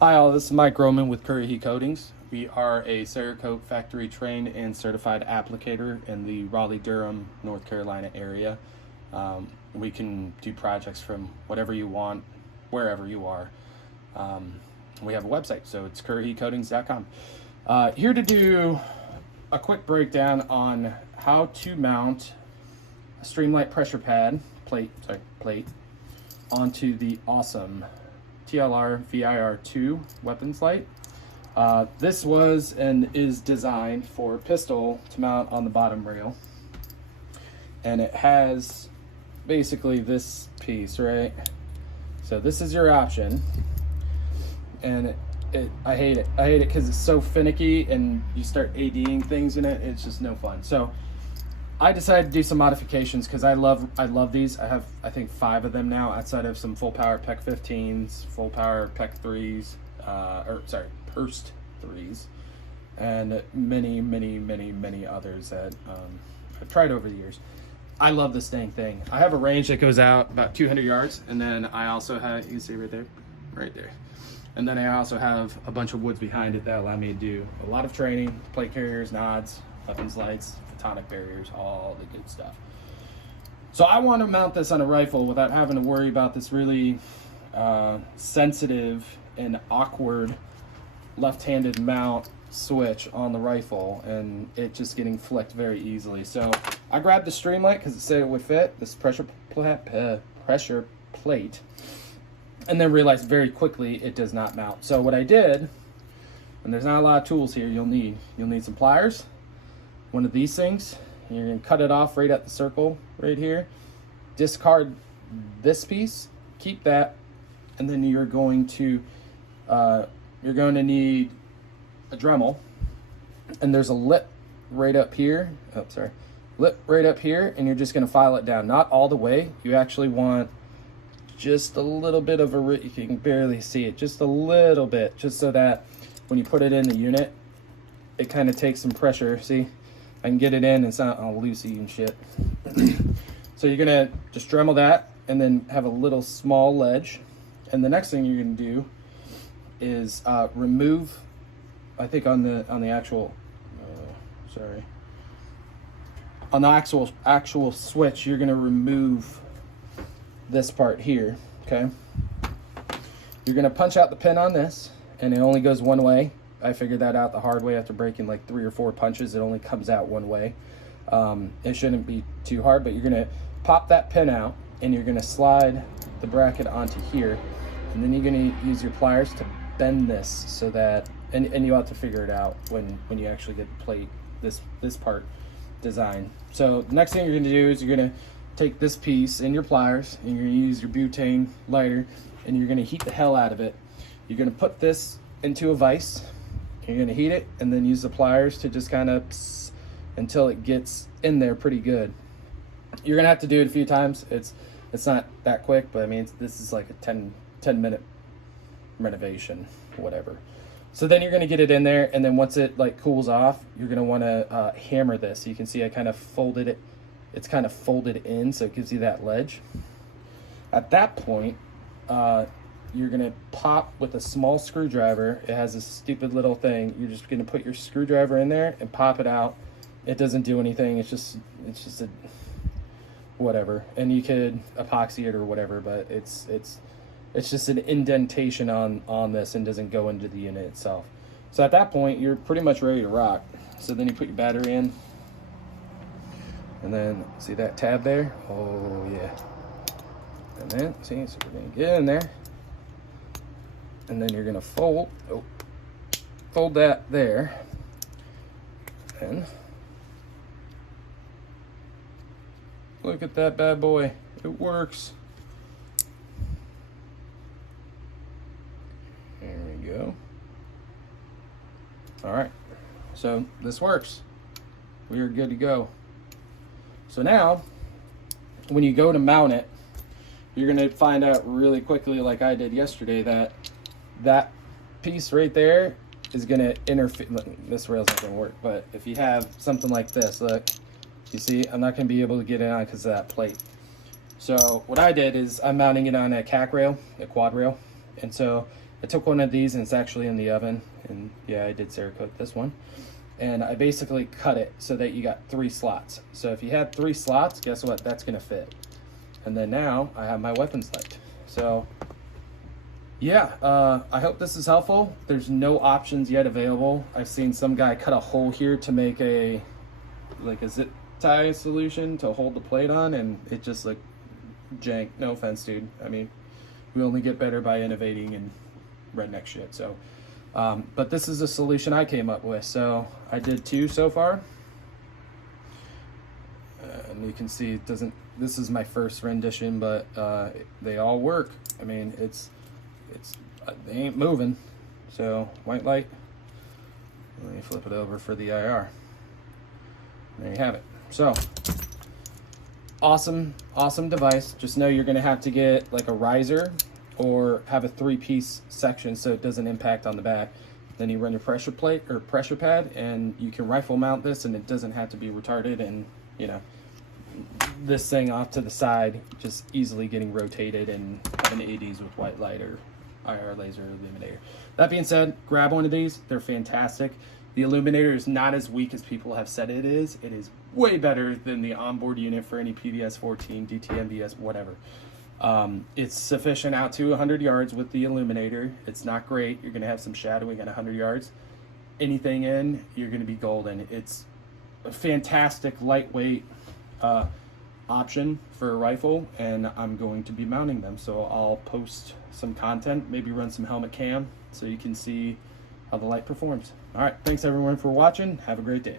Hi all, this is Mike Roman with Curry Heat Coatings. We are a Cerakote factory trained and certified applicator in the Raleigh-Durham, North Carolina area. We can do projects from whatever you want, wherever you are. We have a website, so it's curryheatcoatings.com. Here to do a quick breakdown on how to mount a STREAMLIGHT pressure pad plate onto the awesome TLR VIR II weapons light. This was and is designed for a pistol to mount on the bottom rail, and it has basically this piece, right? So this is your option, and I hate it. I hate it because it's so finicky, and you start ADing things in it. It's just no fun. So I decided to do some modifications because I love these. I have, I think, 5 of them now, outside of some full power PEC 15s, full power PEC 3s, Hurst 3s, and many others that I've tried over the years. I love this dang thing. I have a range that goes out about 200 yards, and then I also have, you can see right there. And then I also have a bunch of woods behind it that allow me to do a lot of training, plate carriers, nods, weapons lights, photonic barriers, all the good stuff. So I want to mount this on a rifle without having to worry about this really sensitive and awkward left-handed mount switch on the rifle, and it just getting flicked very easily. So I grabbed the STREAMLIGHT because it said it would fit, this pressure plate, and then realized very quickly it does not mount. So what I did, and there's not a lot of tools here you'll need some pliers, one of these things. You're going to cut it off right at the circle right here, discard this piece, keep that, and then you're going to need a Dremel, and there's a lip right up here. Lip right up here, and you're just going to file it down, not all the way. You actually want just a little bit of a, if you can barely see it, just a little bit, just so that when you put it in the unit, it kind of takes some pressure. See, I can get it in, and it's not all loosey and shit. So you're gonna just Dremel that, and then have a little small ledge. And the next thing you're gonna do is remove, I think on the actual, on the actual switch, you're gonna remove this part here, okay? You're gonna punch out the pin on this, and it only goes one way. I figured that out the hard way after breaking like 3 or 4 punches. It only comes out one way. It shouldn't be too hard, but you're gonna pop that pin out, and you're gonna slide the bracket onto here, and then you're gonna use your pliers to bend this so that, and you have to figure it out when you actually get the plate, this part designed. So the next thing you're gonna do is you're gonna take this piece in your pliers, and you're gonna use your butane lighter, and you're gonna heat the hell out of it. You're gonna put this into a vise. You're gonna heat it, and then use the pliers to just kind of until it gets in there pretty good. You're gonna have to do it a few times. It's not that quick, but I mean, this is like a 10 minute renovation, whatever. So then you're gonna get it in there, and then once it like cools off, you're gonna wanna hammer this. You can see I kind of folded it. It's kind of folded in, so it gives you that ledge. At that point, you're gonna pop with a small screwdriver. It has this stupid little thing. You're just gonna put your screwdriver in there and pop it out. It doesn't do anything. It's just a whatever. And you could epoxy it or whatever, but it's just an indentation on this and doesn't go into the unit itself. So at that point, you're pretty much ready to rock. So then you put your battery in, and then see that tab there? Oh yeah. And then see, so we're gonna get in there. And then you're gonna fold that there, and look at that bad boy. It works. There we go. All right, so this works. We are good to go. So now, when you go to mount it, you're gonna find out really quickly, like I did yesterday, that piece right there is gonna interfere. This rail's not gonna work, but if you have something like this, look, you see, I'm not gonna be able to get it on because of that plate. So what I did is I'm mounting it on a CAC rail, a quad rail, and so I took one of these and it's actually in the oven, and yeah, I did Cerakote this one. And I basically cut it so that you got 3 slots. So if you had 3 slots, guess what? That's gonna fit. And then now I have my weapons light. So yeah, I hope this is helpful. There's no options yet available. I've seen some guy cut a hole here to make a zip tie solution to hold the plate on, and it just looked jank. No offense, dude. I mean, we only get better by innovating and redneck shit. So but this is a solution I came up with. So I did 2 so far, and you can see it doesn't, this is my first rendition, but they all work. I mean, they ain't moving. So white light, let me flip it over for the IR. There you have it. So awesome device. Just know you're gonna have to get like a riser or have a 3-piece section so it doesn't impact on the back. Then you run your pressure plate or pressure pad, and you can rifle mount this, and it doesn't have to be retarded, and you know, this thing off to the side just easily getting rotated, and having ADs with white light or IR laser illuminator. That being said, grab one of these. They're fantastic. The illuminator is not as weak as people have said it is. It is way better than the onboard unit for any PVS 14, DTMBS, whatever. It's sufficient out to 100 yards with the illuminator. It's not great. You're going to have some shadowing at 100 yards. Anything in, you're going to be golden. It's a fantastic lightweight option for a rifle, and I'm going to be mounting them. So I'll post some content, maybe run some helmet cam so you can see how the light performs. All right, thanks everyone for watching. Have a great day.